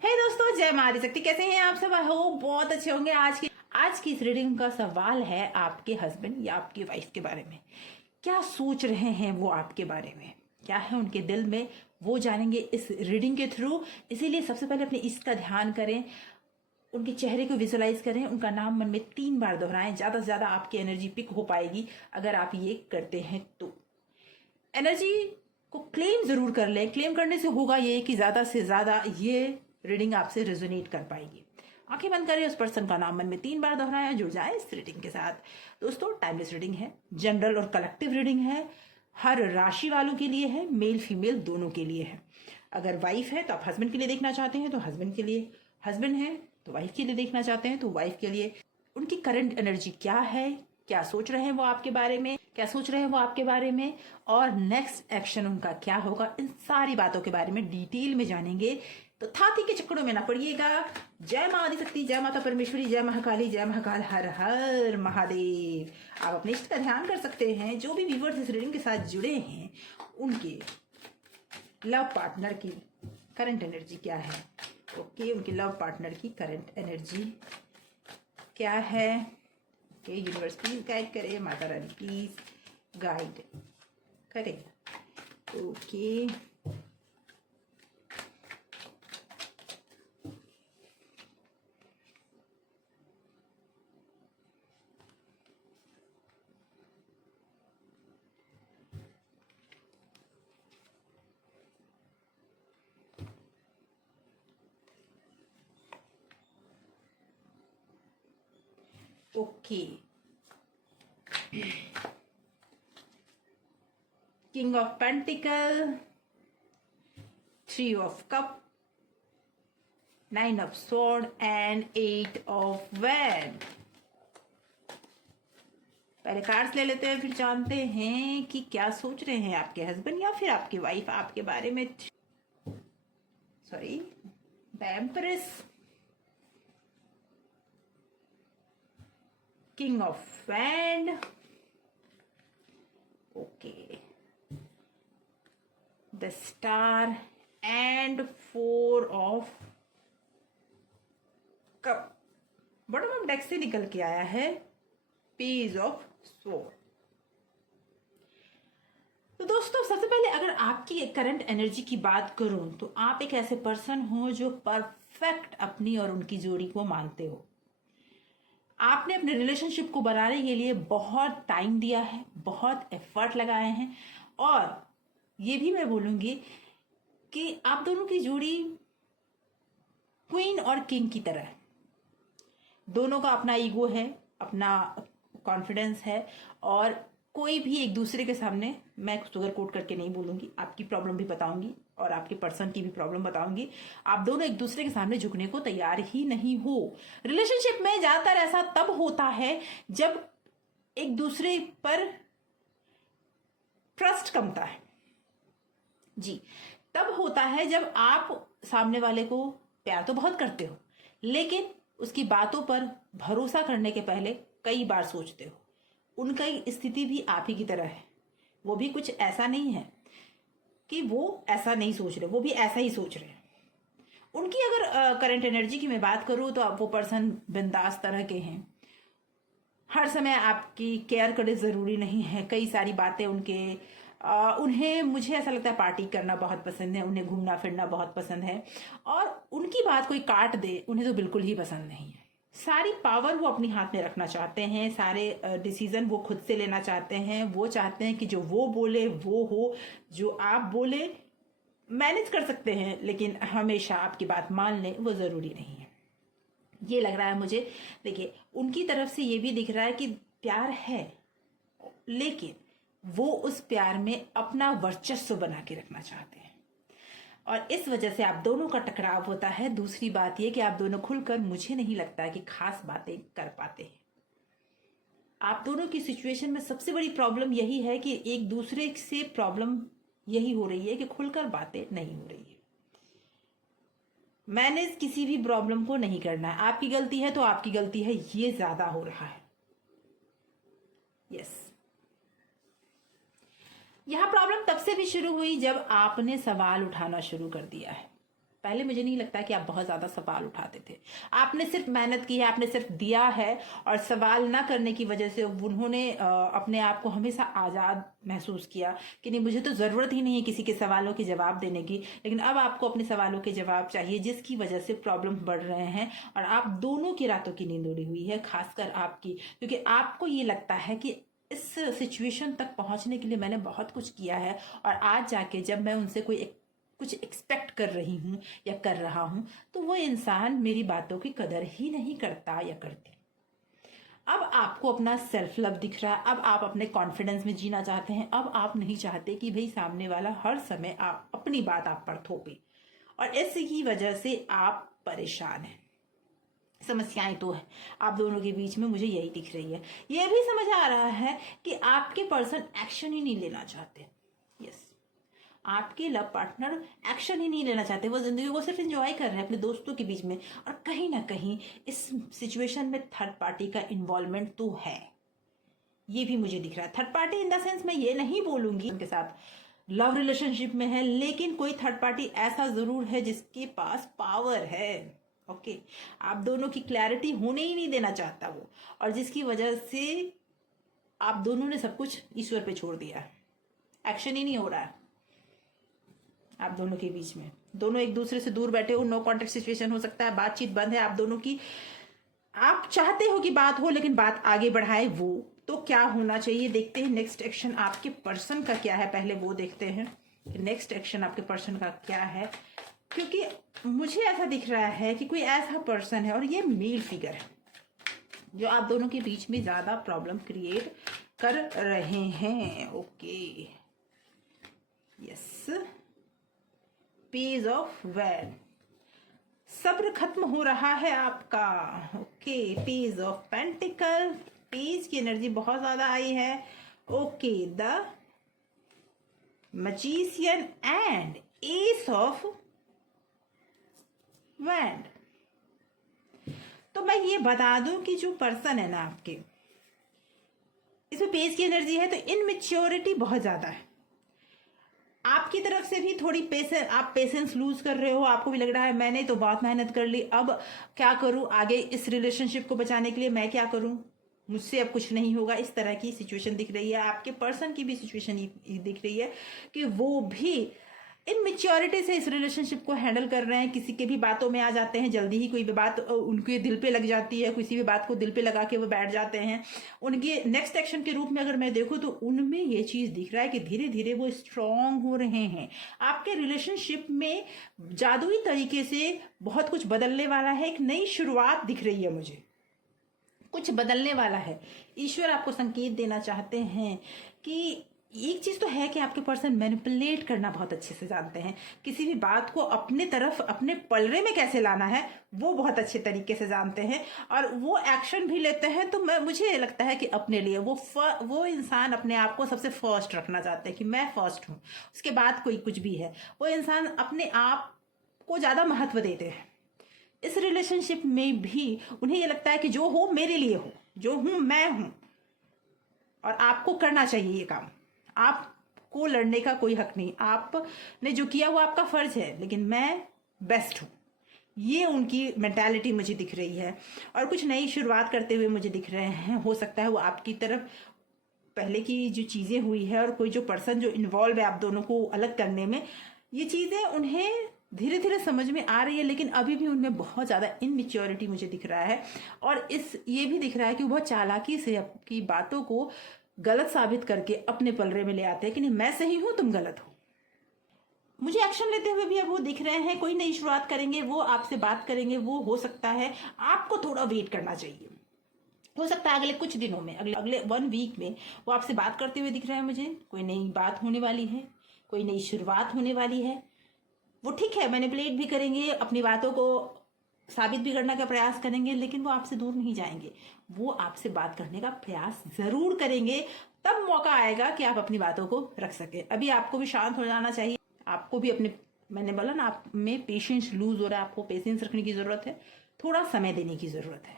हे दोस्तों, जय माँ आदिशक्ति। कैसे हैं आप सब? हो बहुत अच्छे होंगे। आज की इस रीडिंग का सवाल है आपके हस्बैंड या आपकी वाइफ के बारे में। क्या सोच रहे हैं वो आपके बारे में, क्या है उनके दिल में, वो जानेंगे इस रीडिंग के थ्रू। इसीलिए सबसे पहले अपने इष्ट का ध्यान करें, उनके चेहरे को विजुलाइज करें, उनका नाम मन में 3 बार दोहराएं। ज्यादा से ज्यादा आपकी एनर्जी पिक हो पाएगी अगर आप ये करते हैं तो। एनर्जी को क्लेम जरूर कर लें। क्लेम करने से होगा ये कि ज्यादा से ज्यादा ये रीडिंग आपसे रेजोनेट कर पाएगी। आंखें बंद करें, उस पर्सन का नाम मन में 3 बार दोहराया, जुड़ जाए इस रीडिंग के साथ। दोस्तों, टाइमलेस रीडिंग है, जनरल और कलेक्टिव रीडिंग है, हर राशि वालों के लिए है, मेल फीमेल दोनों के लिए है। अगर वाइफ है तो आप हस्बैंड के लिए देखना चाहते हैं तो हस्बैंड के लिए, हस्बैंड है तो वाइफ के लिए देखना चाहते हैं तो वाइफ के लिए। उनकी करंट एनर्जी क्या है, क्या सोच रहे हैं वो आपके बारे में, क्या सोच रहे हैं वो आपके बारे में, और नेक्स्ट एक्शन उनका क्या होगा, इन सारी बातों के बारे में डिटेल में जानेंगे। तो थाती के चक्करों में ना पड़िएगा। जय माँ आदिशक्ति, जय माता परमेश्वरी, जय महाकाली, जय महाकाल, हर हर महादेव। आप अपने इष्ट का ध्यान कर सकते हैं। जो भी व्यूवर्स इस रीडिंग के साथ जुड़े हैं उनके लव पार्टनर की करंट एनर्जी क्या है। ओके, उनके लव पार्टनर की करंट एनर्जी क्या है। ओके, यूनिवर्स प्लीज गाइड करे, माता रानी प्लीज गाइड करे। Okay, okay. King of pentacle, 3 of cup, 9 of sword and 8 of wand. पहले कार्ड्स ले लेते हैं, फिर जानते हैं कि क्या सोच रहे हैं आपके हस्बैंड या फिर आपकी वाइफ आपके बारे में। Sorry, the empress, king of wand, okay, the star and 4 of cup. Bottom of deck से निकल के आया है पेज ऑफ स्वॉर्ड। तो दोस्तों, सबसे पहले अगर आपकी करंट एनर्जी की बात करूं तो आप एक ऐसे पर्सन हो जो परफेक्ट अपनी और उनकी जोड़ी को मानते हो। आपने अपने रिलेशनशिप को बनाने के लिए बहुत टाइम दिया है, बहुत एफर्ट लगाए हैं, और ये भी मैं बोलूंगी कि आप दोनों की जोड़ी क्वीन और किंग की तरह है। दोनों का अपना ईगो है, अपना कॉन्फिडेंस है, और कोई भी एक दूसरे के सामने, मैं सुगर कोट करके नहीं बोलूंगी, आपकी प्रॉब्लम भी बताऊंगी और आपके पर्सन की भी प्रॉब्लम बताऊंगी, आप दोनों एक दूसरे के सामने झुकने को तैयार ही नहीं हो। रिलेशनशिप में ज्यादातर ऐसा तब होता है जब एक दूसरे पर ट्रस्ट कमता है। जी, तब होता है जब आप सामने वाले को प्यार तो बहुत करते हो, लेकिन उसकी बातों पर भरोसा करने के पहले कई बार सोचते हो। उनका स्थिति भी आप ही की तरह है। वो भी कुछ ऐसा नहीं है कि वो ऐसा नहीं सोच रहे, वो भी ऐसा ही सोच रहे हैं। उनकी अगर करंट एनर्जी की मैं बात करूं तो आप वो पर्सन बिंदास तरह के हैं। हर समय आपकी केयर करने जरूरी नहीं है। कई सारी बातें उन्हें, मुझे ऐसा लगता है, पार्टी करना बहुत पसंद है, उन्हें घूमना फिरना बहुत पसंद है, और उनकी बात कोई काट दे उन्हें तो बिल्कुल ही पसंद नहीं है। सारी पावर वो अपने हाथ में रखना चाहते हैं, सारे डिसीजन वो खुद से लेना चाहते हैं। वो चाहते हैं कि जो वो बोले वो हो, जो आप बोले मैनेज कर सकते हैं, लेकिन हमेशा आपकी बात मान लें वो जरूरी नहीं है। ये लग रहा है मुझे। देखिए, उनकी तरफ से ये भी दिख रहा है कि प्यार है, लेकिन वो उस प्यार में अपना वर्चस्व बना के रखना चाहते हैं, और इस वजह से आप दोनों का टकराव होता है। दूसरी बात यह कि आप दोनों खुलकर, मुझे नहीं लगता कि खास बातें कर पाते हैं। आप दोनों की सिचुएशन में सबसे बड़ी प्रॉब्लम यही है कि एक दूसरे से प्रॉब्लम यही हो रही है कि खुलकर बातें नहीं हो रही है। मैनेज किसी भी प्रॉब्लम को नहीं करना है। आपकी गलती है तो आपकी गलती है, ये ज्यादा हो रहा है। यस, यह प्रॉब्लम तब से भी शुरू हुई जब आपने सवाल उठाना शुरू कर दिया है। पहले मुझे नहीं लगता कि आप बहुत ज़्यादा सवाल उठाते थे। आपने सिर्फ मेहनत की है, आपने सिर्फ दिया है, और सवाल ना करने की वजह से उन्होंने अपने आप को हमेशा आज़ाद महसूस किया कि नहीं, मुझे तो ज़रूरत ही नहीं है किसी के सवालों के जवाब देने की। लेकिन अब आपको अपने सवालों के जवाब चाहिए, जिसकी वजह से प्रॉब्लम बढ़ रहे हैं और आप दोनों की रातों की नींद उड़ी हुई है, खासकर आपकी, क्योंकि आपको ये लगता है कि इस सिचुएशन तक पहुंचने के लिए मैंने बहुत कुछ किया है, और आज जाके जब मैं उनसे कुछ एक्सपेक्ट कर रही हूँ या कर रहा हूँ, तो वो इंसान मेरी बातों की कदर ही नहीं करता या करती। अब आपको अपना सेल्फ लव दिख रहा है, अब आप अपने कॉन्फिडेंस में जीना चाहते हैं, अब आप नहीं चाहते कि भाई सामने वाला हर समय आप अपनी बात आप पर थोपे, और इसी वजह से आप परेशान हैं। समस्याएं तो है आप दोनों के बीच में, मुझे यही दिख रही है। ये भी समझ आ रहा है कि आपके पर्सन एक्शन ही नहीं लेना चाहते। यस, आपके लव पार्टनर एक्शन ही नहीं लेना चाहते, वो जिंदगी को सिर्फ एंजॉय कर रहे हैं अपने दोस्तों के बीच में, और कहीं ना कहीं इस सिचुएशन में थर्ड पार्टी का इन्वॉल्वमेंट तो है। ये भी मुझे दिख रहा है। Third party in the sense मैं ये नहीं बोलूंगी उनके साथ लव रिलेशनशिप में है, लेकिन कोई थर्ड पार्टी ऐसा जरूर है जिसके पास पावर है। ओके, आप दोनों की क्लैरिटी होने ही नहीं देना चाहता वो, और जिसकी वजह से आप दोनों ने सब कुछ ईश्वर पे छोड़ दिया है। एक्शन ही नहीं हो रहा है आप दोनों के बीच में, दोनों एक दूसरे से दूर बैठे हो, नो कॉन्टेक्ट सिचुएशन हो सकता है, बातचीत बंद है आप दोनों की। आप चाहते हो कि बात हो, लेकिन बात आगे बढ़ाए वो, तो क्या होना चाहिए देखते हैं। नेक्स्ट एक्शन आपके पर्सन का क्या है, पहले वो देखते हैं। नेक्स्ट एक्शन आपके पर्सन का क्या है, क्योंकि मुझे ऐसा दिख रहा है कि कोई ऐसा पर्सन है, और ये मेल फिगर है, जो आप दोनों के बीच में ज्यादा प्रॉब्लम क्रिएट कर रहे हैं। ओके, यस, पेज ऑफ वैन, सब्र खत्म हो रहा है आपका। Okay, page of pentacles, page की एनर्जी बहुत ज्यादा आई है। Okay, the magician and ace of wands. तो मैं ये बता दूं कि जो पर्सन है ना आपके, इसमें पेज की एनर्जी है, तो इनमेच्योरिटी बहुत ज्यादा है आपकी तरफ से भी। थोड़ी आप पेशेंस लूज कर रहे हो, आपको भी लग रहा है मैंने तो बहुत मेहनत कर ली, अब क्या करूं आगे इस रिलेशनशिप को बचाने के लिए, मैं क्या करूं, मुझसे अब कुछ नहीं होगा, इस तरह की सिचुएशन दिख रही है। आपके पर्सन की भी सिचुएशन दिख रही है कि वो भी इनमेच्योरिटी से इस रिलेशनशिप को हैंडल कर रहे हैं, किसी के भी बातों में आ जाते हैं, जल्दी ही कोई भी बात उनके दिल पे लग जाती है, किसी भी बात को दिल पे लगा के वो बैठ जाते हैं। उनके नेक्स्ट एक्शन के रूप में अगर मैं देखूं तो उनमें ये चीज दिख रहा है कि धीरे धीरे वो स्ट्रांग हो रहे हैं। आपके रिलेशनशिप में जादुई तरीके से बहुत कुछ बदलने वाला है, एक नई शुरुआत दिख रही है मुझे, कुछ बदलने वाला है। ईश्वर आपको संकेत देना चाहते हैं कि एक चीज तो है कि आपके पर्सन मैनिपुलेट करना बहुत अच्छे से जानते हैं, किसी भी बात को अपने तरफ अपने पलड़े में कैसे लाना है वो बहुत अच्छे तरीके से जानते हैं, और वो एक्शन भी लेते हैं। तो मुझे लगता है कि अपने लिए वो इंसान अपने आप को सबसे फर्स्ट रखना चाहते हैं कि मैं फर्स्ट हूं, उसके बाद कोई कुछ भी है। वो इंसान अपने आप को ज्यादा महत्व देते हैं। इस रिलेशनशिप में भी उन्हें यह लगता है कि जो हो मेरे लिए हो, जो हूं मैं हूं, और आपको करना चाहिए ये काम, आपको लड़ने का कोई हक नहीं, आपने जो किया वो आपका फर्ज है, लेकिन मैं बेस्ट हूं। ये उनकी मेंटालिटी मुझे दिख रही है, और कुछ नई शुरुआत करते हुए मुझे दिख रहे हैं। हो सकता है वो आपकी तरफ पहले की जो चीजें हुई है, और कोई जो पर्सन जो इन्वॉल्व है आप दोनों को अलग करने में, ये चीजें उन्हें धीरे धीरे समझ में आ रही है, लेकिन अभी भी उनमें बहुत ज्यादा इनमेच्योरिटी मुझे दिख रहा है। और ये भी दिख रहा है कि वो बहुत चालाकी से आपकी बातों को गलत साबित करके अपने पलड़े में ले आते हैं कि नहीं मैं सही हूं तुम गलत हो। मुझे एक्शन लेते हुए भी अब वो दिख रहे हैं, कोई नई शुरुआत करेंगे, वो आपसे बात करेंगे, वो हो सकता है आपको थोड़ा वेट करना चाहिए। हो सकता है अगले कुछ दिनों में, अगले 1 वीक में वो आपसे बात करते हुए दिख रहे हैं मुझे। कोई नई बात होने वाली है, कोई नई शुरुआत होने वाली है। वो ठीक है मैनिपुलेट भी करेंगे, अपनी बातों को साबित भी करने का प्रयास करेंगे, लेकिन वो आपसे दूर नहीं जाएंगे, वो आपसे बात करने का प्रयास जरूर करेंगे। तब मौका आएगा कि आप अपनी बातों को रख सके। अभी आपको भी शांत हो जाना चाहिए, आपको भी अपने, मैंने बोला ना आप में पेशेंस लूज हो रहा है, आपको पेशेंस रखने की जरूरत है, थोड़ा समय देने की जरूरत है।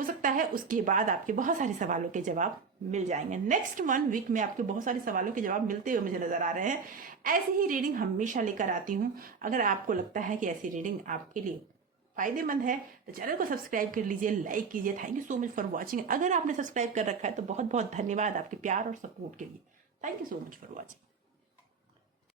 हो सकता है उसके बाद आपके बहुत सारे सवालों के जवाब मिल जाएंगे। नेक्स्ट 1 वीक में आपके बहुत सारे सवालों के जवाब मिलते हुए मुझे नजर आ रहे हैं। ऐसी ही रीडिंग हमेशा लेकर आती हूँ। अगर आपको लगता है कि ऐसी रीडिंग आपके लिए फायदेमंद है तो चैनल को सब्सक्राइब कर लीजिए, लाइक कीजिए। Thank you so much for watching. अगर आपने सब्सक्राइब कर रखा है तो बहुत बहुत धन्यवाद आपके प्यार और सपोर्ट के लिए। Thank you so much for watching.